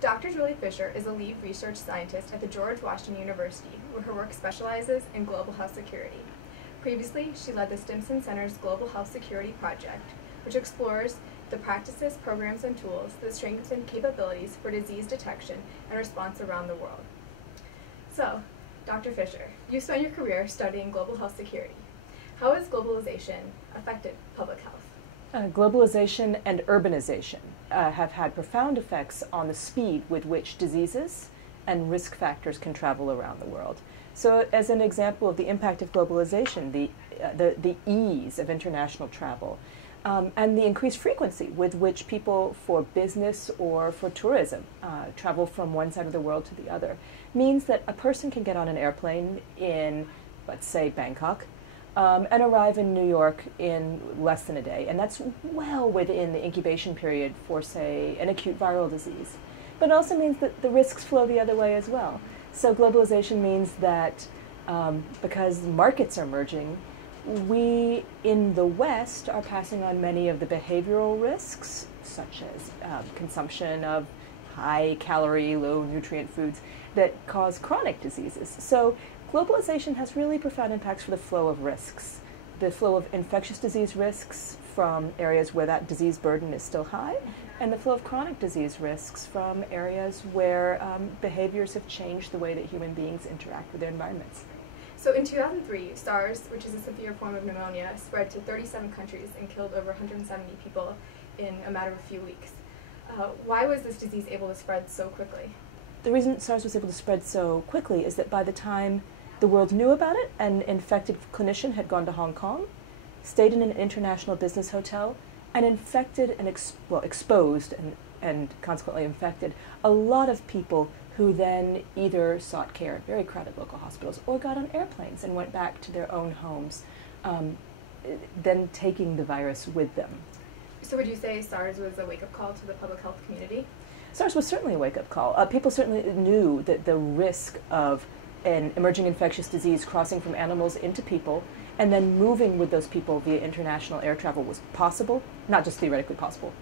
Dr. Julie Fisher is a lead research scientist at the George Washington University, where her work specializes in global health security. Previously, she led the Stimson Center's Global Health Security Project, which explores the practices, programs, and tools that strengthen capabilities for disease detection and response around the world. So, Dr. Fisher, you spent your career studying global health security. How has globalization affected public health? Globalization and urbanization have had profound effects on the speed with which diseases and risk factors can travel around the world. So as an example of the impact of globalization, the ease of international travel, and the increased frequency with which people for business or for tourism travel from one side of the world to the other, means that a person can get on an airplane in, let's say, Bangkok, and arrive in New York in less than a day. And that's well within the incubation period for, say, an acute viral disease. But it also means that the risks flow the other way as well. So globalization means that because markets are merging, we in the West are passing on many of the behavioral risks, such as consumption of high-calorie, low-nutrient foods that cause chronic diseases. So globalization has really profound impacts for the flow of risks. The flow of infectious disease risks from areas where that disease burden is still high, and the flow of chronic disease risks from areas where behaviors have changed the way that human beings interact with their environments. So in 2003, SARS, which is a severe form of pneumonia, spread to 37 countries and killed over 170 people in a matter of a few weeks. Why was this disease able to spread so quickly? The reason SARS was able to spread so quickly is that by the time the world knew about it, an infected clinician had gone to Hong Kong, stayed in an international business hotel, and infected and exposed and consequently infected a lot of people who then either sought care at very crowded local hospitals or got on airplanes and went back to their own homes, then taking the virus with them. So would you say SARS was a wake-up call to the public health community? SARS was certainly a wake-up call. People certainly knew that the risk of an emerging infectious disease crossing from animals into people and then moving with those people via international air travel was possible, not just theoretically possible,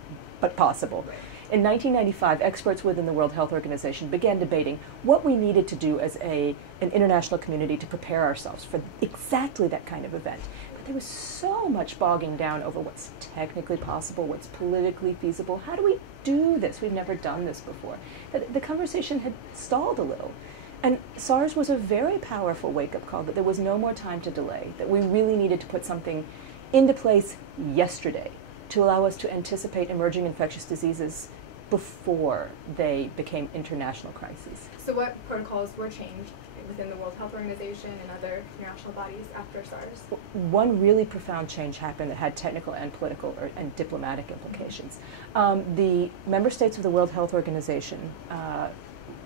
but possible. In 1995, experts within the World Health Organization began debating what we needed to do as an international community to prepare ourselves for exactly that kind of event. But there was so much bogging down over what's technically possible, what's politically feasible. How do we do this? We've never done this before. The conversation had stalled a little. And SARS was a very powerful wake-up call that there was no more time to delay, that we really needed to put something into place yesterday to allow us to anticipate emerging infectious diseases before they became international crises. So what protocols were changed within the World Health Organization and other international bodies after SARS? One really profound change happened that had technical and political and diplomatic implications. The member states of the World Health Organization,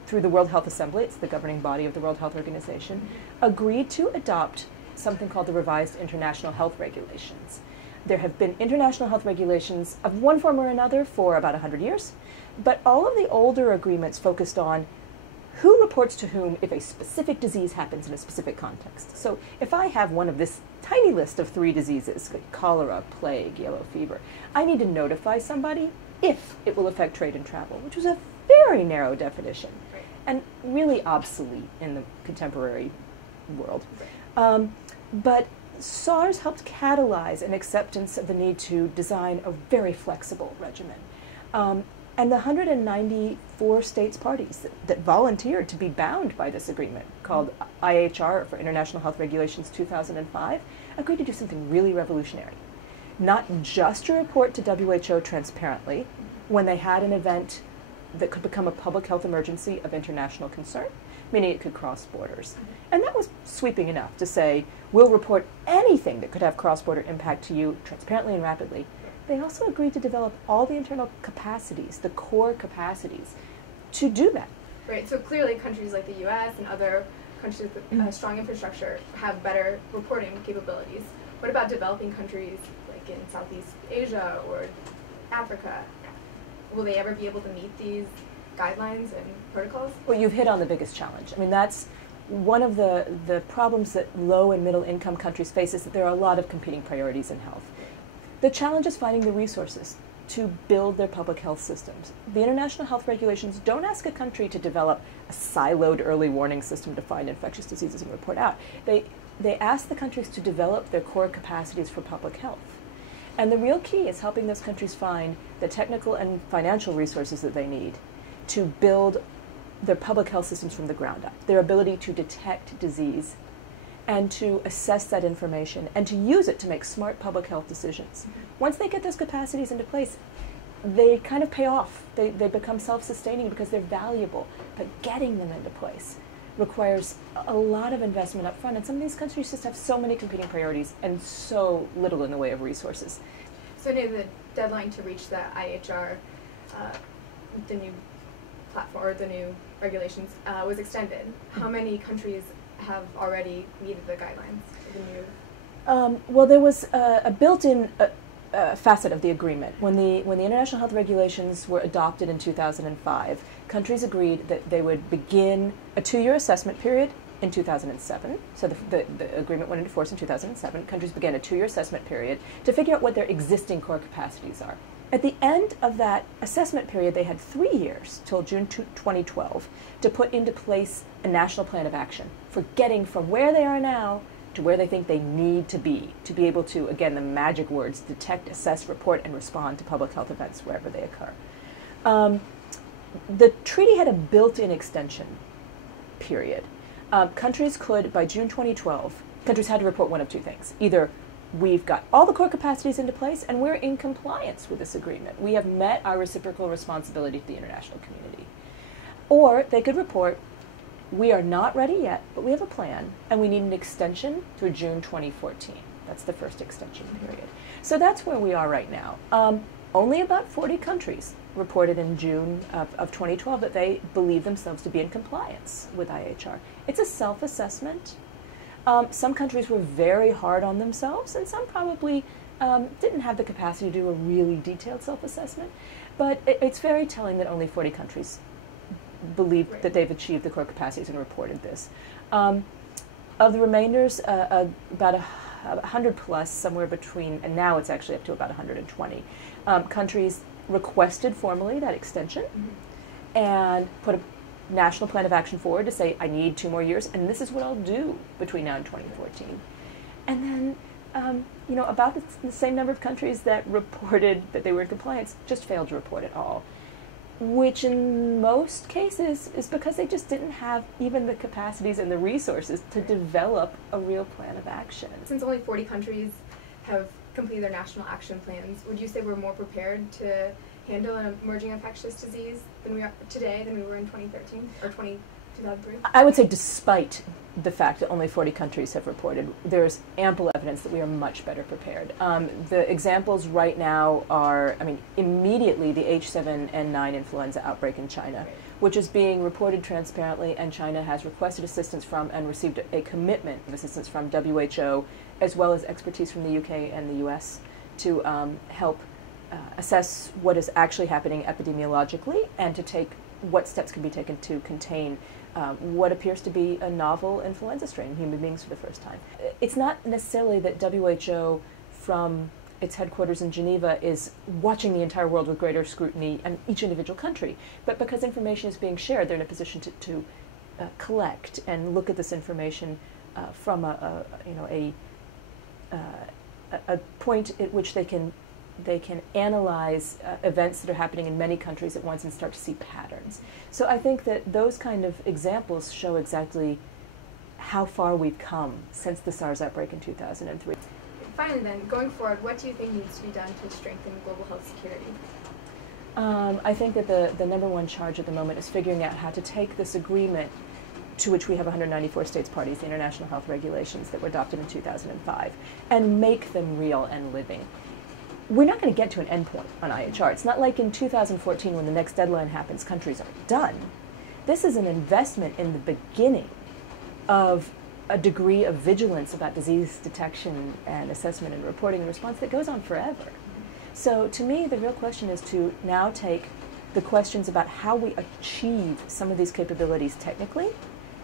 through the World Health Assembly, it's the governing body of the World Health Organization, agreed to adopt something called the Revised International Health Regulations. There have been international health regulations of one form or another for about 100 years, but all of the older agreements focused on who reports to whom if a specific disease happens in a specific context. So if I have one of this tiny list of 3 diseases, like cholera, plague, yellow fever, I need to notify somebody if it will affect trade and travel, which was a very narrow definition and really obsolete in the contemporary world. But SARS helped catalyze an acceptance of the need to design a very flexible regimen. And the 194 states parties that volunteered to be bound by this agreement, called IHR, for International Health Regulations 2005, agreed to do something really revolutionary. Not just to report to WHO transparently when they had an event that could become a public health emergency of international concern, meaning it could cross borders. And that was sweeping enough to say, we'll report anything that could have cross-border impact to you transparently and rapidly. They also agreed to develop all the internal capacities, the core capacities, to do that. Right, so clearly countries like the US and other countries with strong infrastructure have better reporting capabilities. What about developing countries like in Southeast Asia or Africa? Will they ever be able to meet these guidelines and protocols? Well, you've hit on the biggest challenge. I mean, that's one of the problems that low and middle income countries face, is that there are a lot of competing priorities in health. The challenge is finding the resources to build their public health systems. The international health regulations don't ask a country to develop a siloed early warning system to find infectious diseases and report out. They ask the countries to develop their core capacities for public health. And the real key is helping those countries find the technical and financial resources that they need to build their public health systems from the ground up, their ability to detect disease and to assess that information and to use it to make smart public health decisions. Once they get those capacities into place, they kind of pay off. They become self-sustaining because they're valuable. But getting them into place requires a lot of investment up front. And some of these countries just have so many competing priorities and so little in the way of resources. So now the deadline to reach the IHR, the new platform or the new regulations, was extended. How many countries have already meted the guidelines for the new? Well, there was a built-in facet of the agreement. When the international health regulations were adopted in 2005, countries agreed that they would begin a 2-year assessment period in 2007. So the agreement went into force in 2007. Countries began a 2-year assessment period to figure out what their existing core capacities are. At the end of that assessment period, they had 3 years, till June 2012, to put into place a national plan of action for getting from where they are now to where they think they need to be able to, again, the magic words, detect, assess, report, and respond to public health events wherever they occur. The treaty had a built-in extension period. Countries could, by June 2012, countries had to report one of two things. Either we've got all the core capacities into place and we're in compliance with this agreement. We have met our reciprocal responsibility to the international community. Or they could report, we are not ready yet, but we have a plan, and we need an extension through June 2014. That's the first extension period. So that's where we are right now. Only about 40 countries reported in June of 2012 that they believe themselves to be in compliance with IHR. It's a self-assessment. Some countries were very hard on themselves, and some probably didn't have the capacity to do a really detailed self-assessment. But it's very telling that only 40 countries believe that they've achieved the core capacities and reported this. Of the remainders, about 100 plus, somewhere between, and now it's actually up to about 120, countries requested formally that extension and put a national plan of action forward to say, I need 2 more years, and this is what I'll do between now and 2014. And then, about the same number of countries that reported that they were in compliance just failed to report at all, which in most cases is because they just didn't have even the capacities and the resources to develop a real plan of action. Since only 40 countries have completed their national action plans, would you say we're more prepared to handle an emerging infectious disease than we are today than we were in 2013 or 2003? I would say despite the fact that only 40 countries have reported, there's ample evidence that we are much better prepared. The examples right now are, immediately the H7N9 influenza outbreak in China, which is being reported transparently, and China has requested assistance from and received a commitment of assistance from WHO, as well as expertise from the UK and the US to help assess what is actually happening epidemiologically and to take what steps can be taken to contain what appears to be a novel influenza strain in human beings for the first time. It's not necessarily that WHO, from its headquarters in Geneva, is watching the entire world with greater scrutiny and each individual country, but because information is being shared, they're in a position to collect and look at this information from a point at which they can analyze events that are happening in many countries at once and start to see patterns. So I think that those kind of examples show exactly how far we've come since the SARS outbreak in 2003. Finally then, going forward, what do you think needs to be done to strengthen global health security? I think that the number one charge at the moment is figuring out how to take this agreement, to which we have 194 states parties, the international health regulations that were adopted in 2005, and make them real and living. We're not going to get to an endpoint on IHR. It's not like in 2014 when the next deadline happens, countries are done. This is an investment in the beginning of a degree of vigilance about disease detection and assessment and reporting and response that goes on forever. So to me, the real question is to now take the questions about how we achieve some of these capabilities technically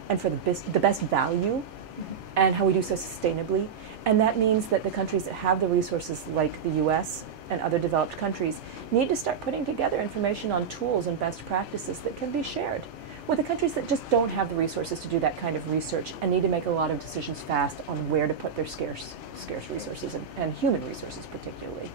and for the best value and how we do so sustainably. And that means that the countries that have the resources, like the US, and other developed countries need to start putting together information on tools and best practices that can be shared with the countries that just don't have the resources to do that kind of research and need to make a lot of decisions fast on where to put their scarce resources and human resources particularly.